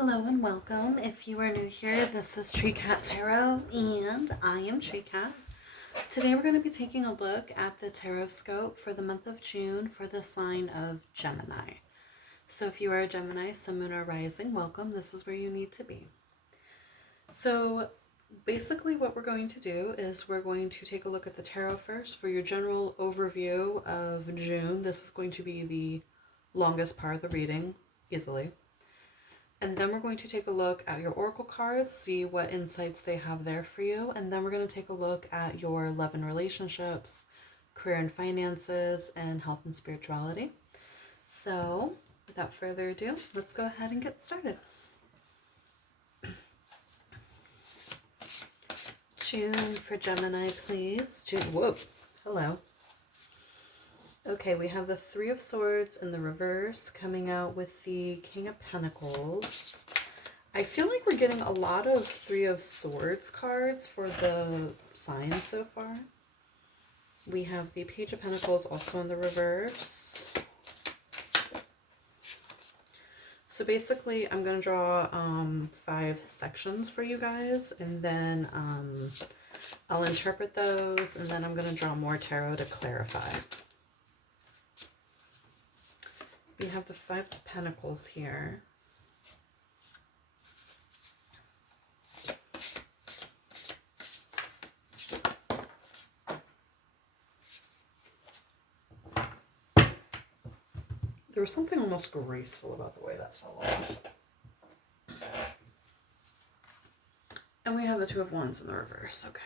Hello and welcome. If you are new here, this is Tree Cat Tarot and I am Tree Cat. Today we're going to be taking a look at the tarot scope for the month of June for the sign of Gemini. So if you are a Gemini, Sun, Moon, or Rising, welcome. This is where you need to be. So basically what we're going to do is we're going to take a look at the tarot first for your general overview of June. This is going to be the longest part of the reading, easily. And then we're going to take a look at your oracle cards, see what insights they have there for you. And then we're going to take a look at your love and relationships, career and finances, and health and spirituality. So without further ado, let's go ahead and get started. June for Gemini, please. June. Whoa. Hello. Okay, we have the Three of Swords in the reverse coming out with the King of Pentacles. I feel like we're getting a lot of Three of Swords cards for the signs so far. We have the Page of Pentacles also in the reverse. So basically, I'm going to draw 5 sections for you guys, and then I'll interpret those, and then I'm going to draw more tarot to clarify. We have the Five of Pentacles here. There was something almost graceful about the way that fell off. And we have the Two of Wands in the reverse. Okay.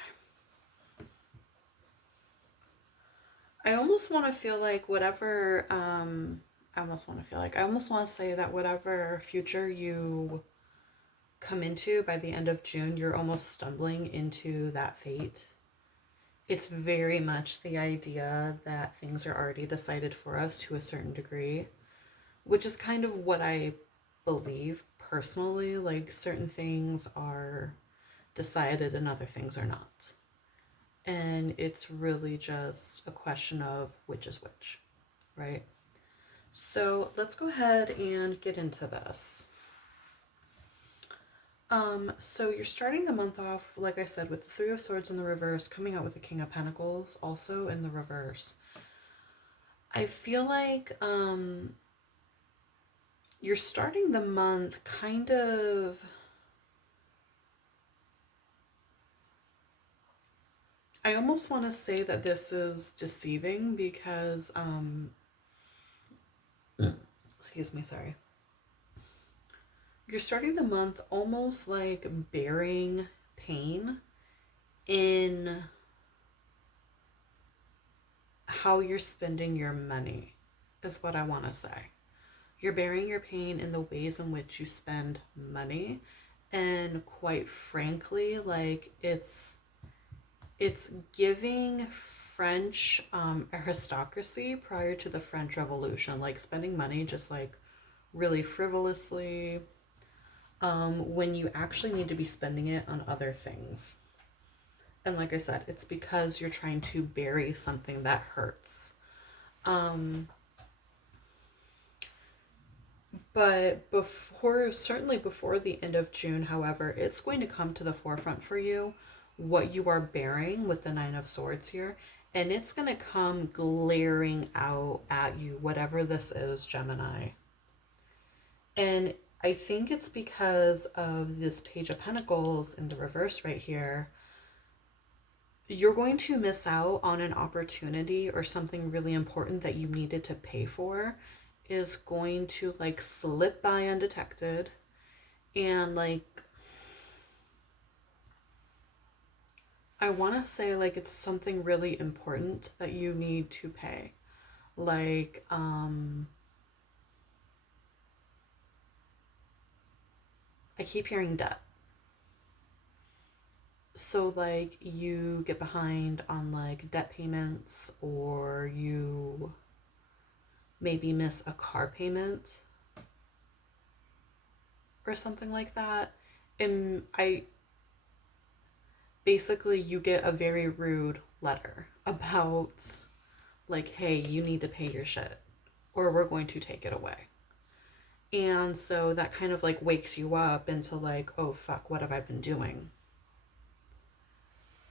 I almost want to feel like whatever... I almost want to say that whatever future you come into by the end of June, you're almost stumbling into that fate. It's very much the idea that things are already decided for us to a certain degree, which is kind of what I believe personally. Like, certain things are decided and other things are not. And it's really just a question of which is which, right? So let's go ahead and get into this. So you're starting the month off, like I said, with the Three of Swords in the reverse, coming out with the King of Pentacles also in the reverse. I feel like you're starting the month kind of... I almost want to say that this is deceiving because... excuse me, sorry. You're starting the month almost like bearing pain in how you're spending your money, is what I want to say. You're bearing your pain in the ways in which you spend money, and quite frankly, like it's giving French aristocracy prior to the French Revolution, like spending money just like really frivolously when you actually need to be spending it on other things. And like I said, it's because you're trying to bury something that hurts. But certainly before the end of June, however, it's going to come to the forefront for you what you are bearing with the Nine of Swords here. And it's going to come glaring out at you, whatever this is, Gemini. And I think it's because of this Page of Pentacles in the reverse right here. You're going to miss out on an opportunity or something really important that you needed to pay for is going to like slip by undetected, and like I want to say like it's something really important that you need to pay. Like I keep hearing debt. So like you get behind on like debt payments, or you maybe miss a car payment or something like that. And basically you get a very rude letter about like, hey, you need to pay your shit or we're going to take it away. And so that kind of like wakes you up into like, oh fuck, what have I been doing?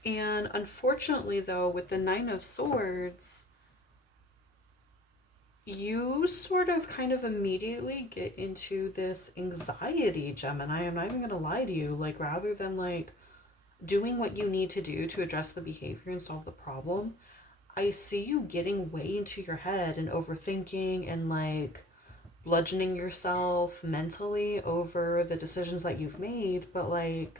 And unfortunately, though, with the Nine of Swords, you sort of kind of immediately get into this anxiety, Gemini. I'm not even going to lie to you. Like, rather than like doing what you need to do to address the behavior and solve the problem, I see you getting way into your head and overthinking and like bludgeoning yourself mentally over the decisions that you've made. But like,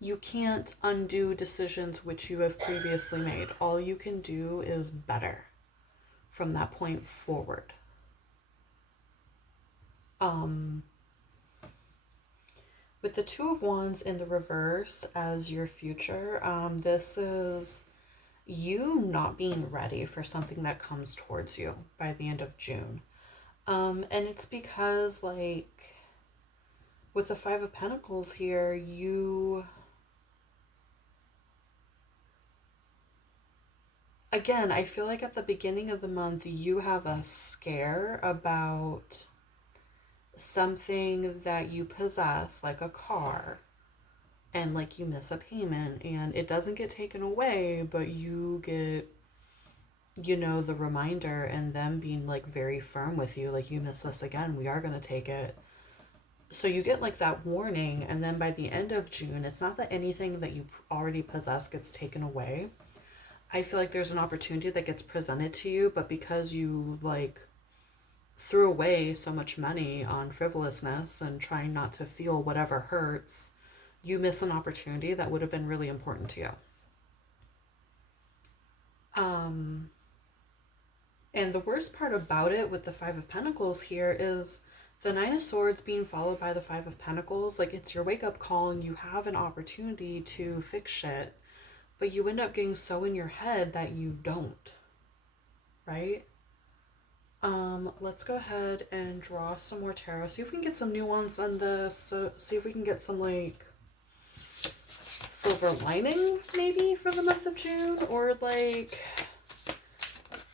you can't undo decisions which you have previously made. All you can do is better from that point forward. Um, with the Two of Wands in the reverse as your future, this is you not being ready for something that comes towards you by the end of June. And it's because, like, with the Five of Pentacles here, you, again, I feel like at the beginning of the month, you have a scare about something that you possess, like a car, and like you miss a payment and it doesn't get taken away, but you get, you know, the reminder and them being like very firm with you, like, you miss this again, we are going to take it. So you get like that warning, and then by the end of June, it's not that anything that you already possess gets taken away. I feel like there's an opportunity that gets presented to you, but because you like threw away so much money on frivolousness and trying not to feel whatever hurts, you miss an opportunity that would have been really important to you. Um, and the worst part about it with the Five of Pentacles here is the Nine of Swords being followed by the Five of Pentacles. Like, it's your wake up call and you have an opportunity to fix shit, but you end up getting so in your head that you don't, right? Let's go ahead and draw some more tarot. See if we can get some nuance on this. So see if we can get some like silver lining maybe for the month of June, or like,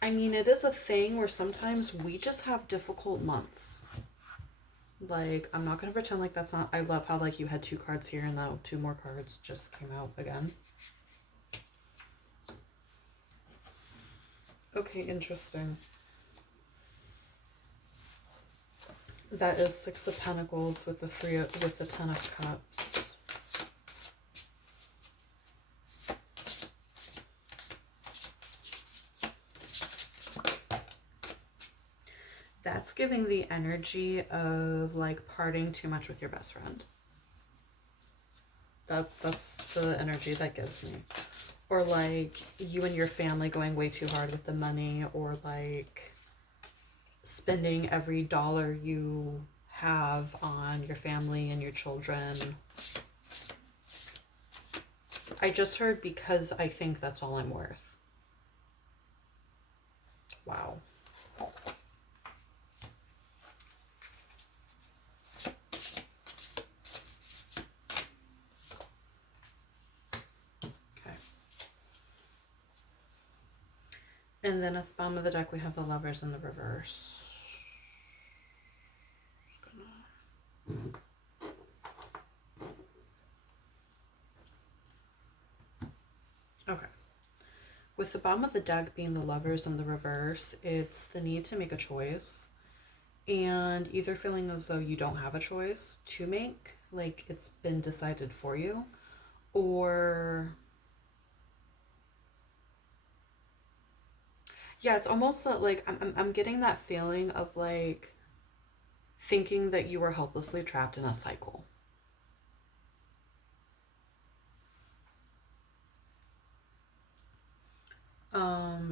I mean, it is a thing where sometimes we just have difficult months. Like, I'm not going to pretend like that's not, I love how like you had two cards here and now two more cards just came out again. Okay, interesting. That is Six of Pentacles with the with the Ten of Cups. That's giving the energy of like partying too much with your best friend. That's the energy that gives me. Or like you and your family going way too hard with the money, or like spending every dollar you have on your family and your children. I just heard because I think that's all I'm worth. Wow. Okay. And then at the bottom of the deck, we have the Lovers in the reverse. Okay. With the bottom of the deck being the Lovers in the reverse, it's the need to make a choice, and either feeling as though you don't have a choice to make, like it's been decided for you, or yeah, it's almost that like I'm getting that feeling of like thinking that you were helplessly trapped in a cycle.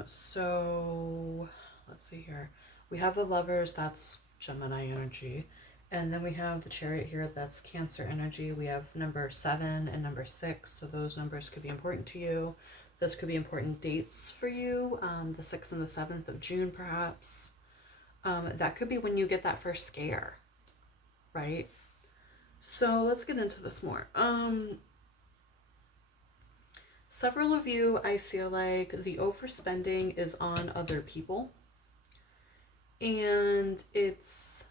So let's see here. We have the Lovers, that's Gemini energy. And then we have the Chariot here, that's Cancer energy. We have number 7 and number 6. So those numbers could be important to you. Those could be important dates for you. The 6th and the 7th of June, perhaps. That could be when you get that first scare, right? So let's get into this more. Several of you, I feel like the overspending is on other people. And it's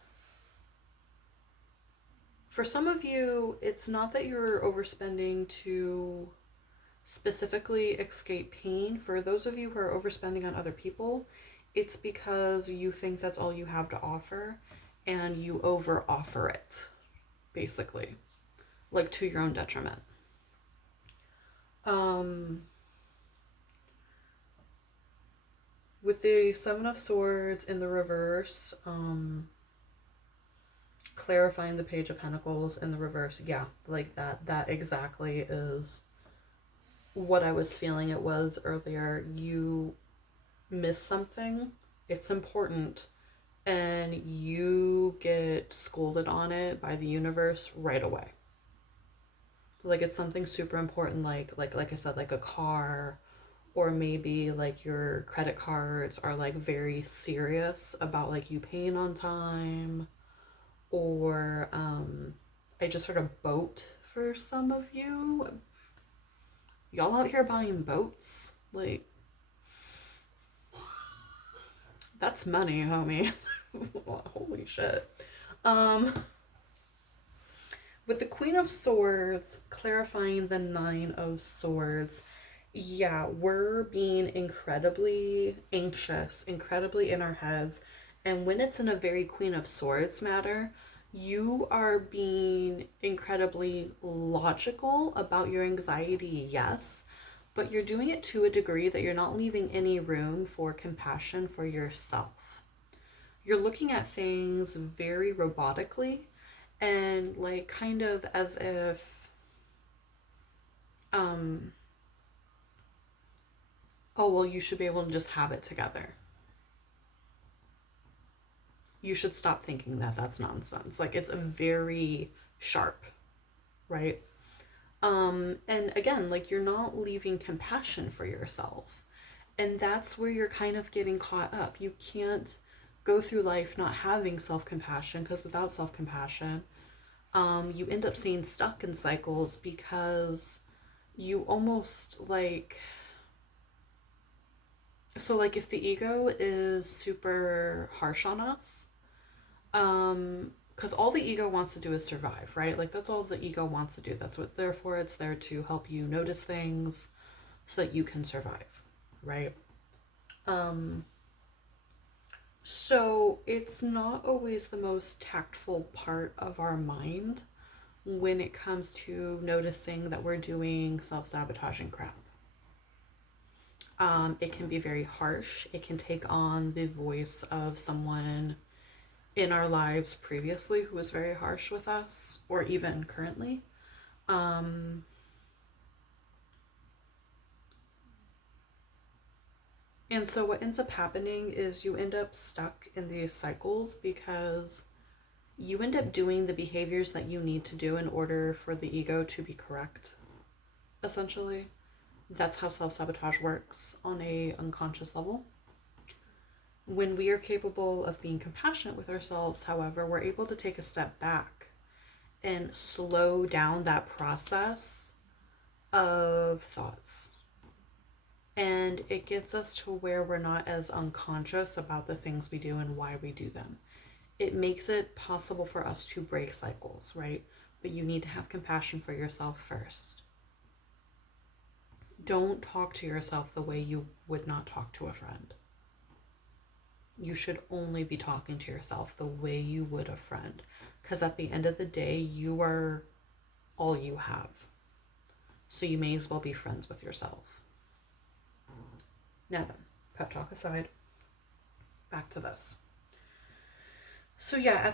For some of you, it's not that you're overspending to specifically escape pain. For those of you who are overspending on other people, it's because you think that's all you have to offer and you over offer it, basically, like to your own detriment. With the Seven of Swords in the reverse, clarifying the Page of Pentacles in the reverse, yeah, like that exactly is what I was feeling it was earlier. You miss something, it's important, and you get scolded on it by the universe right away. Like it's something super important, like I said, like a car, or maybe like your credit cards are like very serious about like you paying on time, or I just heard a boat for some of you. Y'all out here buying boats, like that's money, homie. Holy shit. Um, with the Queen of Swords clarifying the Nine of Swords, yeah, we're being incredibly anxious, incredibly in our heads. And when it's in a very Queen of Swords matter, you are being incredibly logical about your anxiety, yes, but you're doing it to a degree that you're not leaving any room for compassion for yourself. You're looking at things very robotically and like kind of as if um oh well, you should be able to just have it together. You should stop thinking that that's nonsense. Like it's a very sharp, right? And again, like you're not leaving compassion for yourself. And that's where you're kind of getting caught up. You can't go through life not having self-compassion, because without self-compassion, you end up staying stuck in cycles because you almost like, so like if the ego is super harsh on us, because all the ego wants to do is survive, right? Like that's all the ego wants to do. That's what therefore it's there to help you notice things so that you can survive, right? um so it's not always the most tactful part of our mind when it comes to noticing that we're doing self-sabotaging crap. It can be very harsh. It can take on the voice of someone in our lives previously who was very harsh with us, or even currently. Um, and so what ends up happening is you end up stuck in these cycles because you end up doing the behaviors that you need to do in order for the ego to be correct, essentially. That's how self-sabotage works on a unconscious level. When we are capable of being compassionate with ourselves, however, we're able to take a step back and slow down that process of thoughts. And it gets us to where we're not as unconscious about the things we do and why we do them. It makes it possible for us to break cycles, right? But you need to have compassion for yourself first. Don't talk to yourself the way you would not talk to a friend. You should only be talking to yourself the way you would a friend. Because at the end of the day, you are all you have. So you may as well be friends with yourself. Now then, pep talk aside, back to this. So yeah,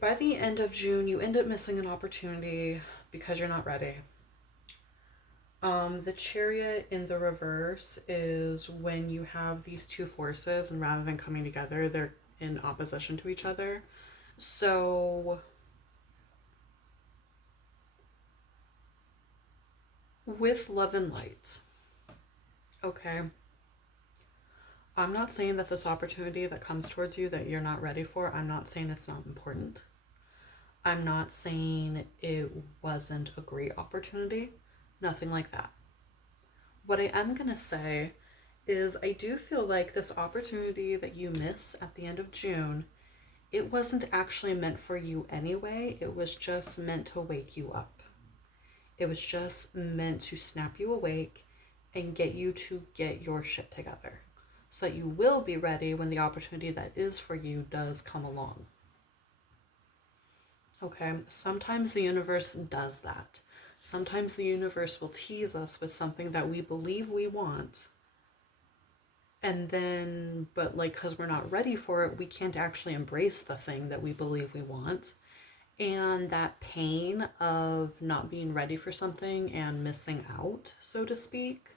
by the end of June, you end up missing an opportunity because you're not ready. The Chariot in the reverse is when you have these two forces, and rather than coming together, they're in opposition to each other. So with love and light, okay, I'm not saying that this opportunity that comes towards you that you're not ready for, I'm not saying it's not important. I'm not saying it wasn't a great opportunity. Nothing like that. What I am going to say is I do feel like this opportunity that you miss at the end of June it wasn't actually meant for you anyway. It was just meant to wake you up. It was just meant to snap you awake and get you to get your shit together so that you will be ready when the opportunity that is for you does come along. Okay, sometimes the universe does that. Sometimes the universe will tease us with something that we believe we want. And then, but like, because we're not ready for it, we can't actually embrace the thing that we believe we want. And that pain of not being ready for something and missing out, so to speak,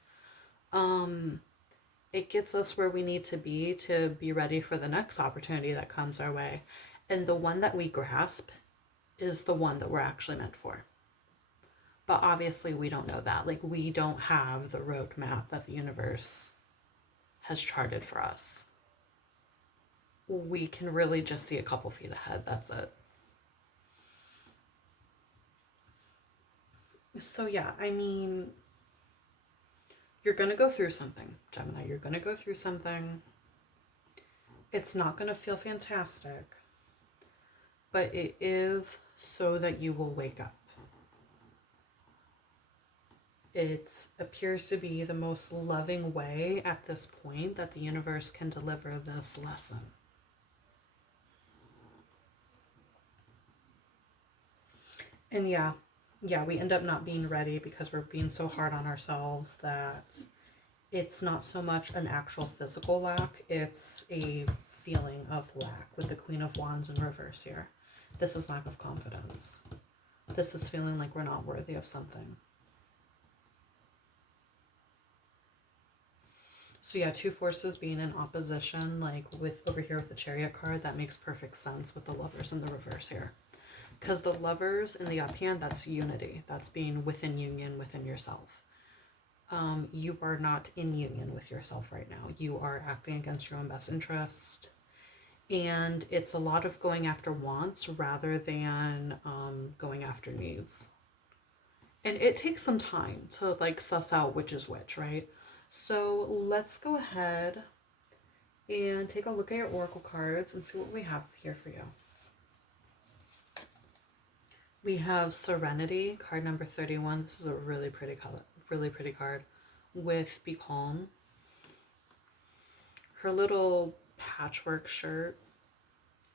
it gets us where we need to be ready for the next opportunity that comes our way. And the one that we grasp is the one that we're actually meant for. But obviously we don't know that. Like, we don't have the roadmap that the universe has charted for us. We can really just see a couple feet ahead. That's it. So yeah, I mean, you're going to go through something, Gemini. You're going to go through something. It's not going to feel fantastic, but it is so that you will wake up. It appears to be the most loving way at this point that the universe can deliver this lesson. And yeah, we end up not being ready because we're being so hard on ourselves that it's not so much an actual physical lack, it's a feeling of lack with the Queen of Wands in reverse here. This is lack of confidence. This is feeling like we're not worthy of something. So yeah, two forces being in opposition, like with over here with the Chariot card, that makes perfect sense with the Lovers in the reverse here. Because the Lovers in the up hand, that's unity. That's being within union within yourself. You are not in union with yourself right now. You are acting against your own best interest. And it's a lot of going after wants rather than going after needs. And it takes some time to like suss out which is which, right? So let's go ahead and take a look at your oracle cards and see what we have here for you. We have Serenity, card number 31. This is a really pretty color, really pretty card with Be Calm. Her little patchwork shirt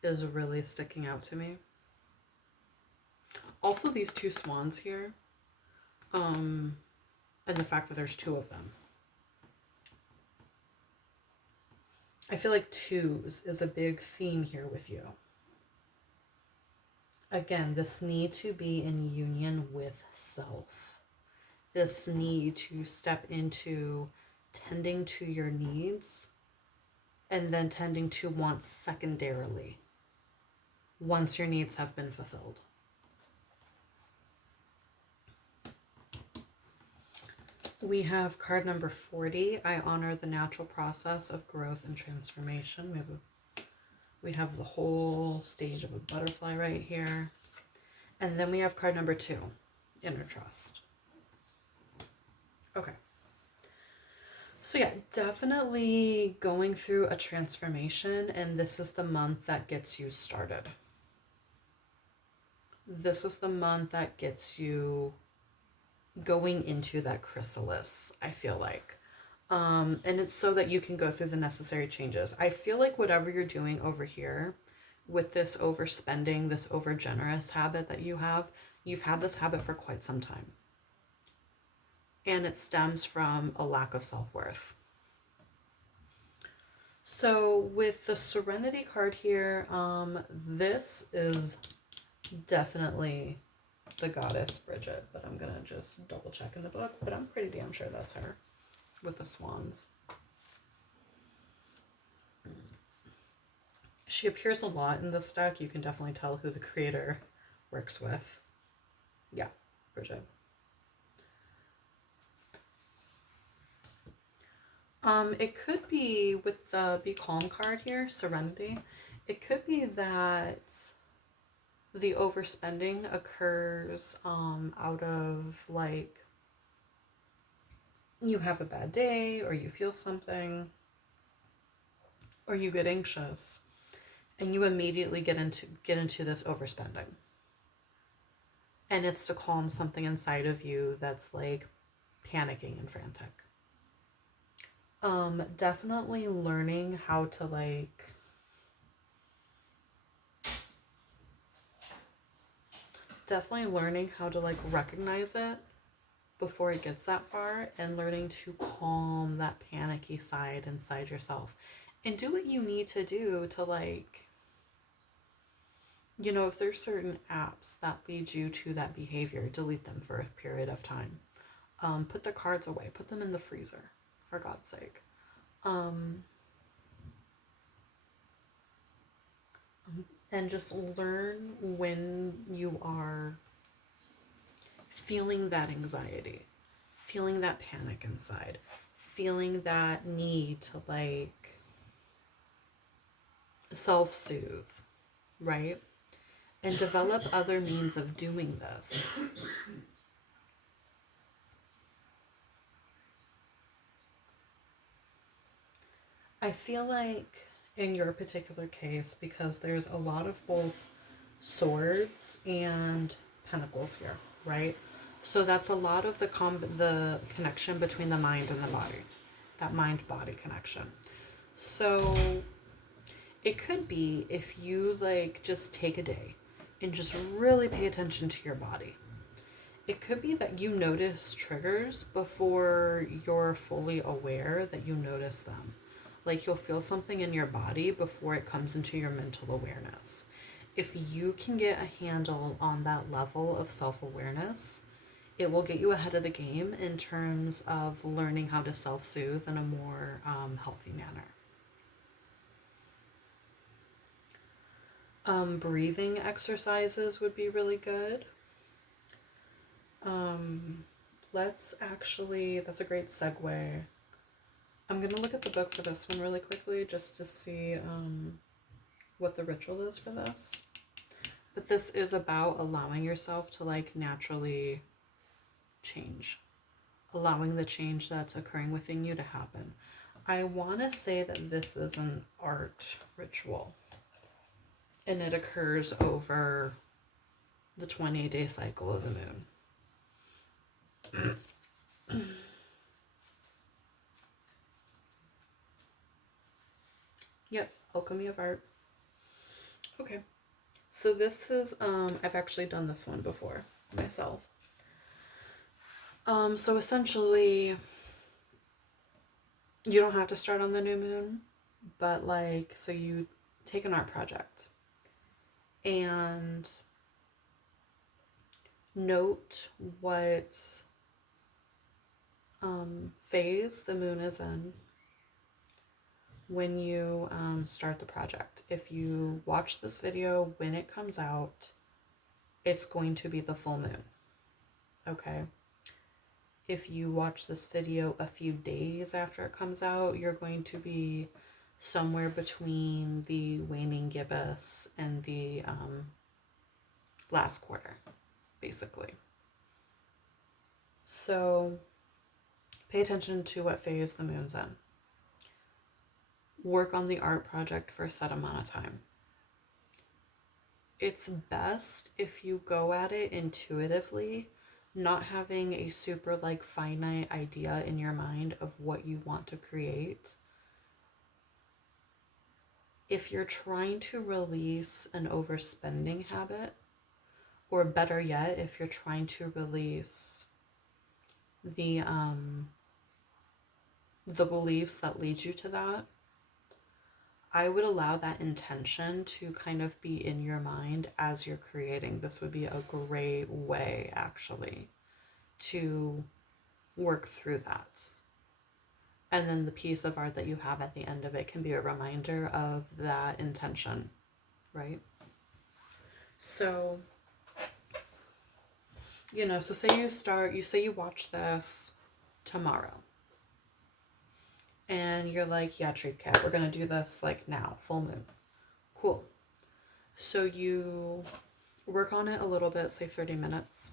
is really sticking out to me. Also, these two swans here, and the fact that there's two of them. I feel like twos is a big theme here with you. Again, this need to be in union with self. This need to step into tending to your needs and then tending to wants secondarily once your needs have been fulfilled. We have card number 40. I honor the natural process of growth and transformation. We have the whole stage of a butterfly right here. And then we have card number 2, inner trust. Okay. So yeah, definitely going through a transformation, and this is the month that gets you started. This is the month that gets you going into that chrysalis, I feel like. And it's so that you can go through the necessary changes. I feel like whatever you're doing over here with this overspending, this overgenerous habit that you've had this habit for quite some time. And it stems from a lack of self-worth. So with the Serenity card here, this is definitely the goddess Bridget, but I'm gonna just double check in the book, but I'm pretty damn sure that's her with the swans. She appears a lot in this deck. You can definitely tell who the creator works with. Yeah, Bridget. It could be with the Be Calm card here, Serenity. It could be that the overspending occurs out of like you have a bad day or you feel something or you get anxious. and you immediately get into this overspending. And it's to calm something inside of you that's like panicking and frantic. Definitely learning how to recognize it before it gets that far, and learning to calm that panicky side inside yourself and do what you need to do to if there's certain apps that lead you to that behavior, delete them for a period of time. Put the cards away, put them in the freezer, for God's sake. And just learn when you are feeling that anxiety, feeling that panic inside, feeling that need to self-soothe, right? And develop other means of doing this. I feel like in your particular case, because there's a lot of both swords and pentacles here, right? So that's a lot of the connection between the mind and the body, that mind-body connection. So it could be if you just take a day and just really pay attention to your body. It could be that you notice triggers before you're fully aware that you notice them. Like you'll feel something in your body before it comes into your mental awareness. If you can get a handle on that level of self-awareness, it will get you ahead of the game in terms of learning how to self-soothe in a more healthy manner. Breathing exercises would be really good. That's a great segue. I'm going to look at the book for this one really quickly just to see what the ritual is for this. But this is about allowing yourself to naturally change. Allowing the change that's occurring within you to happen. I want to say that this is an art ritual. And it occurs over the 20-day cycle of the moon. Yep, alchemy of art. Okay. So this is, I've actually done this one before myself. So essentially, you don't have to start on the new moon, but so you take an art project and note what phase the moon is in when you start the project. If you watch this video when it comes out, it's going to be the full moon. Okay? If you watch this video a few days after it comes out, you're going to be somewhere between the waning gibbous and the last quarter, basically. So pay attention to what phase the moon's in. Work on the art project for a set amount of time. It's best if you go at it intuitively, not having a super finite idea in your mind of what you want to create. If you're trying to release an overspending habit, or better yet, if you're trying to release the beliefs that lead you to that, I would allow that intention to kind of be in your mind as you're creating. This would be a great way, actually, to work through that. And then the piece of art that you have at the end of it can be a reminder of that intention, right? So, so say you watch this tomorrow. And you're like, yeah, Treat Cat, we're going to do this now, full moon. Cool. So you work on it a little bit, say 30 minutes,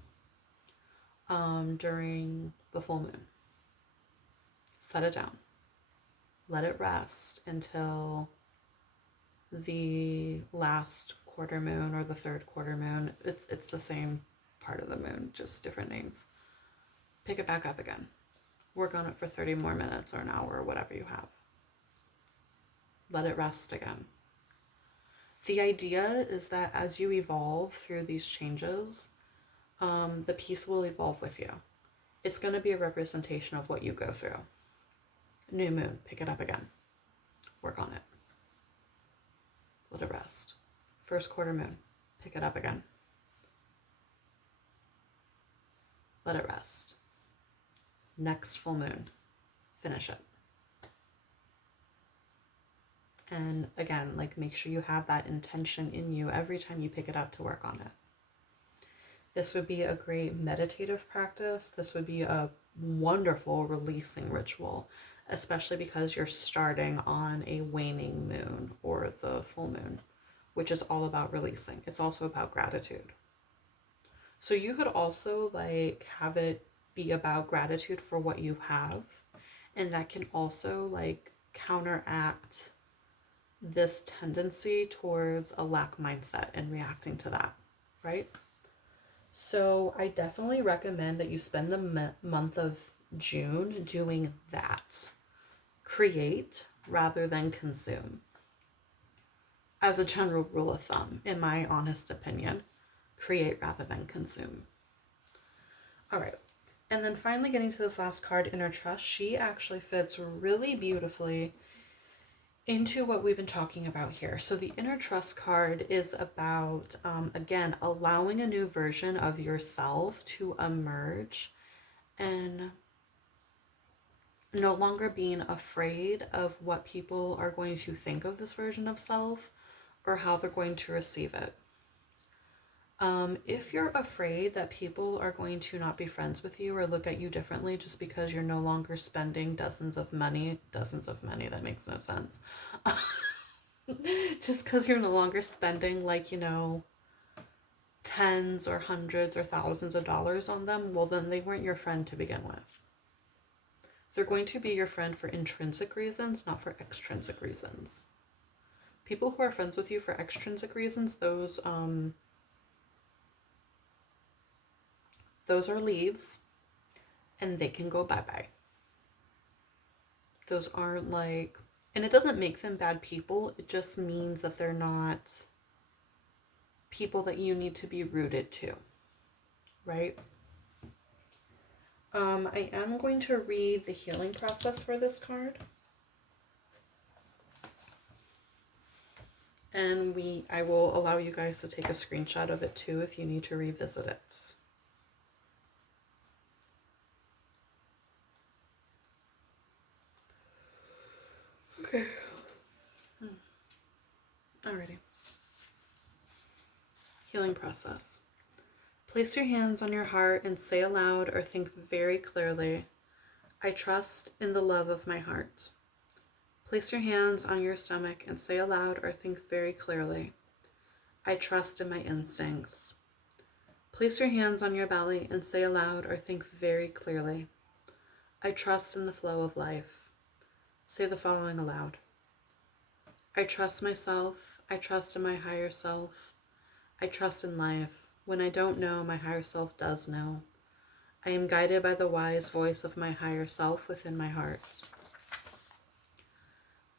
during the full moon. Set it down. Let it rest until the last quarter moon or the third quarter moon. It's the same part of the moon, just different names. Pick it back up again. Work on it for 30 more minutes or an hour or whatever you have. Let it rest again. The idea is that as you evolve through these changes, the piece will evolve with you. It's going to be a representation of what you go through. New moon, pick it up again. Work on it. Let it rest. First quarter moon, pick it up again. Let it rest. Next full moon, finish it. And again, like, make sure you have that intention in you every time you pick it up to work on it. This would be a great meditative practice. This would be a wonderful releasing ritual, especially because you're starting on a waning moon or the full moon, which is all about releasing. It's also about gratitude. So you could also like have it be about gratitude for what you have, and that can also like counteract this tendency towards a lack mindset and reacting to that, right? So I definitely recommend that you spend the month of June doing that. Create rather than consume. As a general rule of thumb, in my honest opinion, create rather than consume. All right. And then finally getting to this last card, Inner Trust, she actually fits really beautifully into what we've been talking about here. So the Inner Trust card is about, again, allowing a new version of yourself to emerge and no longer being afraid of what people are going to think of this version of self or how they're going to receive it. If you're afraid that people are going to not be friends with you or look at you differently just because you're no longer spending dozens of money, that makes no sense. Just because you're no longer spending like, you know, tens or hundreds or thousands of dollars on them, well, then they weren't your friend to begin with. They're going to be your friend for intrinsic reasons, not for extrinsic reasons. People who are friends with you for extrinsic reasons, those are leaves, and they can go bye-bye. Those aren't like, and it doesn't make them bad people. It just means that they're not people that you need to be rooted to, right? I am going to read the healing process for this card. And I will allow you guys to take a screenshot of it too if you need to revisit it. Okay. Alrighty. Healing process. Place your hands on your heart and say aloud or think very clearly, I trust in the love of my heart. Place your hands on your stomach and say aloud or think very clearly, I trust in my instincts. Place your hands on your belly and say aloud or think very clearly, I trust in the flow of life. Say the following aloud. I trust myself. I trust in my higher self. I trust in life. When I don't know, my higher self does know. I am guided by the wise voice of my higher self within my heart.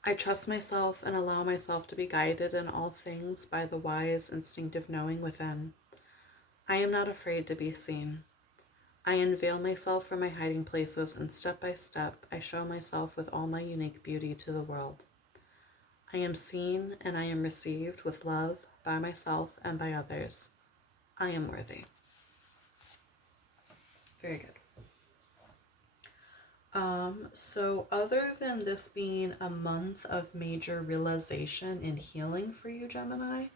I trust myself and allow myself to be guided in all things by the wise, instinctive knowing within. I am not afraid to be seen. I unveil myself from my hiding places, and step by step, I show myself with all my unique beauty to the world. I am seen and I am received with love by myself and by others. I am worthy. Very good. So other than this being a month of major realization and healing for you, Gemini,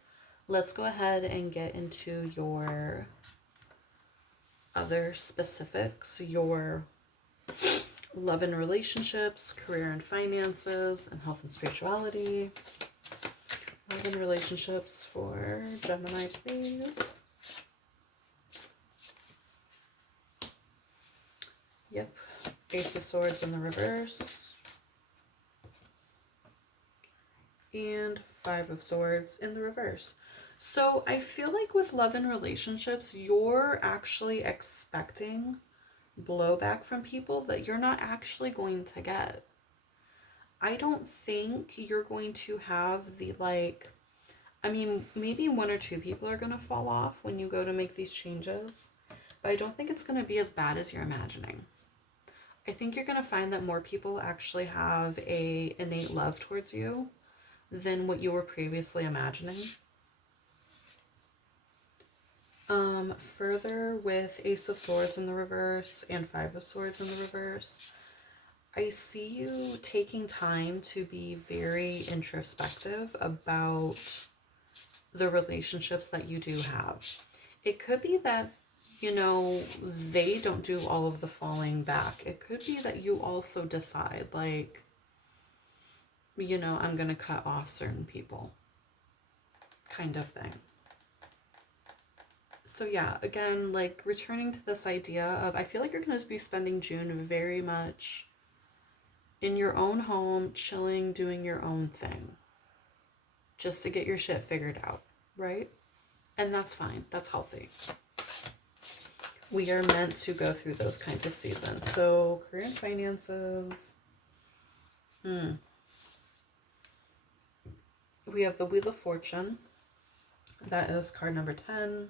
let's go ahead and get into your other specifics, your love and relationships, career and finances, and health and spirituality. Love and relationships for Gemini, please. Yep. Ace of Swords in the reverse. and Five of Swords in the reverse. So I feel like with love and relationships, you're actually expecting blowback from people that you're not actually going to get. I don't think you're going to have the like, I mean, maybe one or two people are going to fall off when you go to make these changes, but I don't think it's going to be as bad as you're imagining. I think you're going to find that more people actually have a innate love towards you than what you were previously imagining. Further with Ace of Swords in the reverse and Five of Swords in the reverse, I see you taking time to be very introspective about the relationships that you do have. It could be that, you know, they don't do all of the falling back. It could be that you also decide, like, you know, I'm going to cut off certain people, kind of thing. So yeah, again, like returning to this idea of, I feel like you're going to be spending June very much in your own home, chilling, doing your own thing, just to get your shit figured out, right? And that's fine. That's healthy. We are meant to go through those kinds of seasons. So career and finances. We have the Wheel of Fortune. That is card number 10.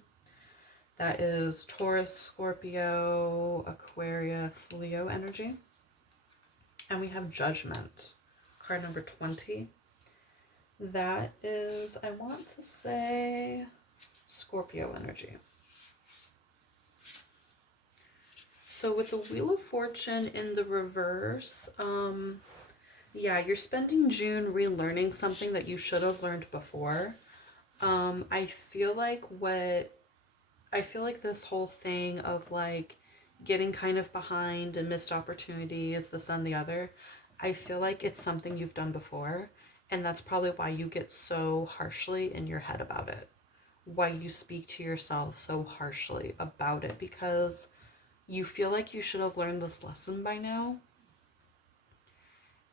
That is Taurus, Scorpio, Aquarius, Leo energy. And we have Judgment, card number 20. That is, I want to say, Scorpio energy. So with the Wheel of Fortune in the reverse, yeah, you're spending June relearning something that you should have learned before. I feel like this whole thing of like getting kind of behind and missed opportunities, this and the other, I feel like it's something you've done before. And that's probably why you get so harshly in your head about it. Why you speak to yourself so harshly about it, because you feel like you should have learned this lesson by now.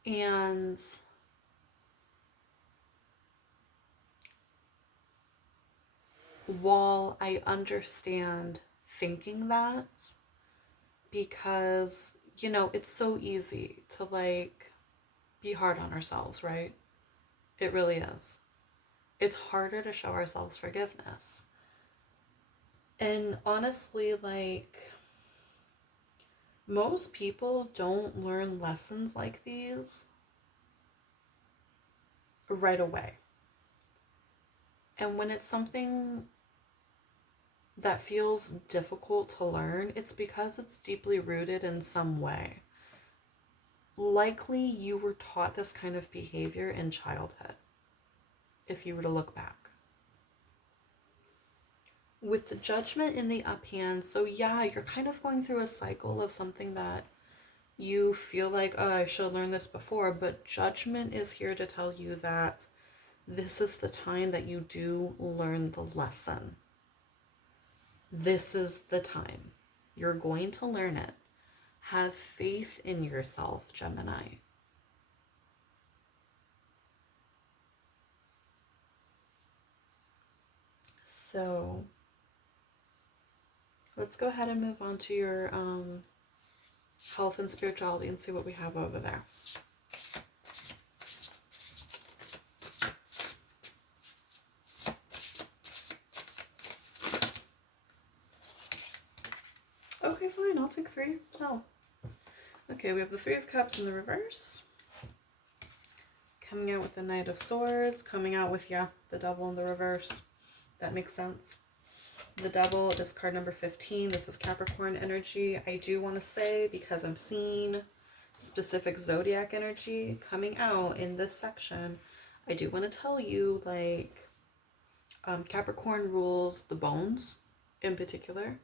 And while I understand thinking that, because, you know, it's so easy to like be hard on ourselves, right? It really is. It's harder to show ourselves forgiveness. And honestly, like, most people don't learn lessons like these right away. And when it's something that feels difficult to learn, it's because it's deeply rooted in some way. Likely you were taught this kind of behavior in childhood, if you were to look back. With the Judgment in the uphand, so yeah, you're kind of going through a cycle of something that you feel like, oh, I should have learned this before, but Judgment is here to tell you that this is the time that you do learn the lesson. This is the time. You're going to learn it. Have faith in yourself, Gemini. So let's go ahead and move on to your health and spirituality and see what we have over there. Okay, fine. I'll take 3. Hell. Okay, we have the 3 of Cups in the reverse. Coming out with the Knight of Swords. Coming out with, yeah, the Devil in the reverse. That makes sense. The Devil is card number 15. This is Capricorn energy. I do want to say, because I'm seeing specific zodiac energy coming out in this section, I do want to tell you, like, Capricorn rules the bones in particular.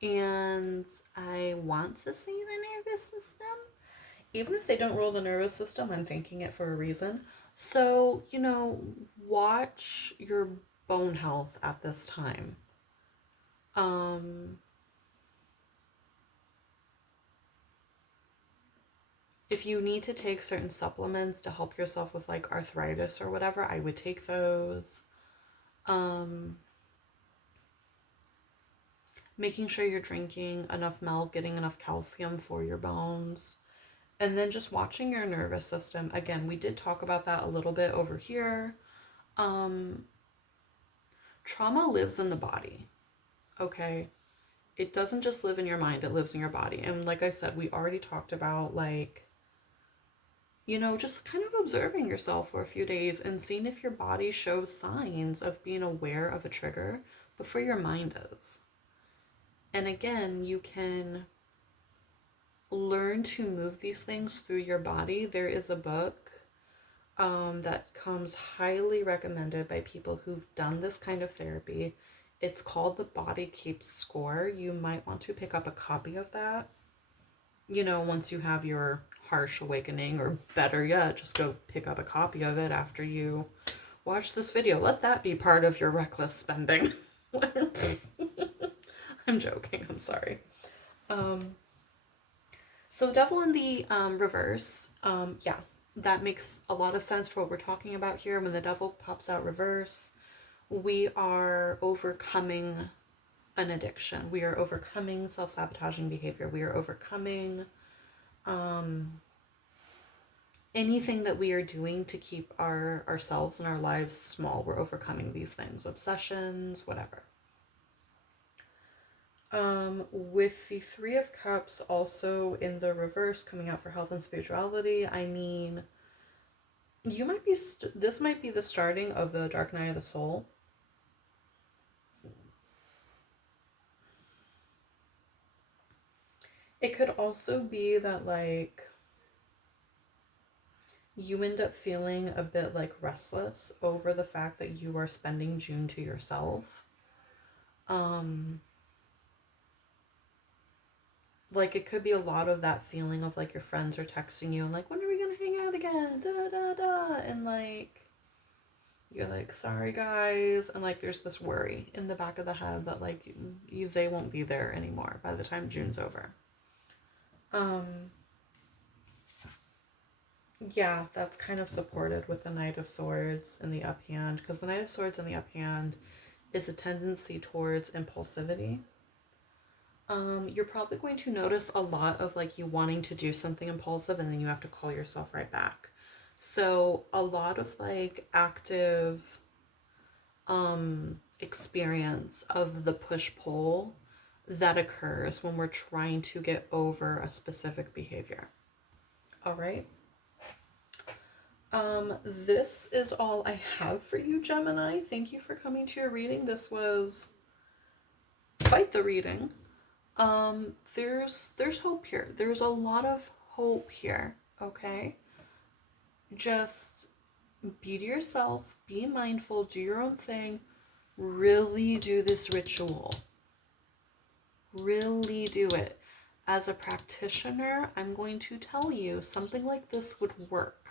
And I want to say the nervous system. Even if they don't rule the nervous system, I'm thanking it for a reason. So, you know, watch your bone health at this time. If you need to take certain supplements to help yourself with like arthritis or whatever, I would take those. Um, Making sure you're drinking enough milk, getting enough calcium for your bones, and then just watching your nervous system. Again, we did talk about that a little bit over here. Um, Trauma lives in the body, okay? It doesn't just live in your mind, it lives in your body. And like I said, we already talked about like, just kind of observing yourself for a few days and seeing if your body shows signs of being aware of a trigger before your mind is. And again, you can learn to move these things through your body. There is a book that comes highly recommended by people who've done this kind of therapy. It's called The Body Keeps Score. You might want to pick up a copy of that, once you have your harsh awakening, or better yet, just go pick up a copy of it after you watch this video. Let that be part of your reckless spending. I'm joking. I'm sorry. So Devil in the reverse, yeah, that makes a lot of sense for what we're talking about here. When the devil pops out reverse, we are overcoming an addiction. We are overcoming self-sabotaging behavior. We are overcoming anything that we are doing to keep ourselves and our lives small. We're overcoming these things, obsessions, whatever. With the Three of Cups also in the reverse coming out for health and spirituality, I mean, you might be, this might be the starting of the dark night of the soul. It could also be that, like, you end up feeling a bit, like, restless over the fact that you are spending June to yourself. Like, it could be a lot of that feeling of, like, your friends are texting you and, like, when are we gonna hang out again? Da da da. And, like, you're like, sorry guys, and like there's this worry in the back of the head that like they won't be there anymore by the time June's over. Yeah, that's kind of supported with the Knight of Swords in the uphand, because the Knight of Swords in the uphand is a tendency towards impulsivity. You're probably going to notice a lot of like you wanting to do something impulsive and then you have to call yourself right back. So a lot of like active experience of the push-pull that occurs when we're trying to get over a specific behavior. All right. This is all I have for you, Gemini. Thank you for coming to your reading. This was quite the reading. There's hope here. There's a lot of hope here, okay? Just be to yourself, be mindful, do your own thing, really do this ritual. Really do it. As a practitioner, I'm going to tell you something like this would work.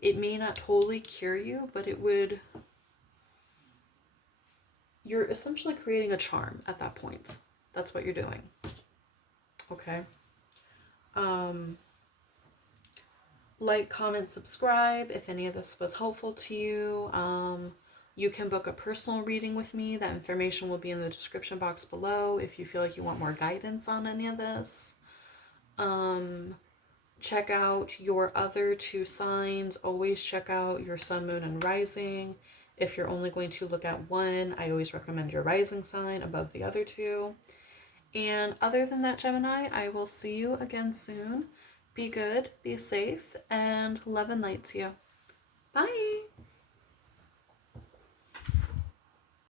It may not totally cure you, but it would. You're essentially creating a charm at that point. That's what you're doing. Okay? Like, comment, subscribe if any of this was helpful to you. You can book a personal reading with me. That information will be in the description box below if you feel like you want more guidance on any of this. Check out your other two signs. Always check out your sun, moon, and rising. If you're only going to look at one, I always recommend your rising sign above the other two. And other than that, Gemini, I will see you again soon. Be good, be safe, and love and light to you. Bye!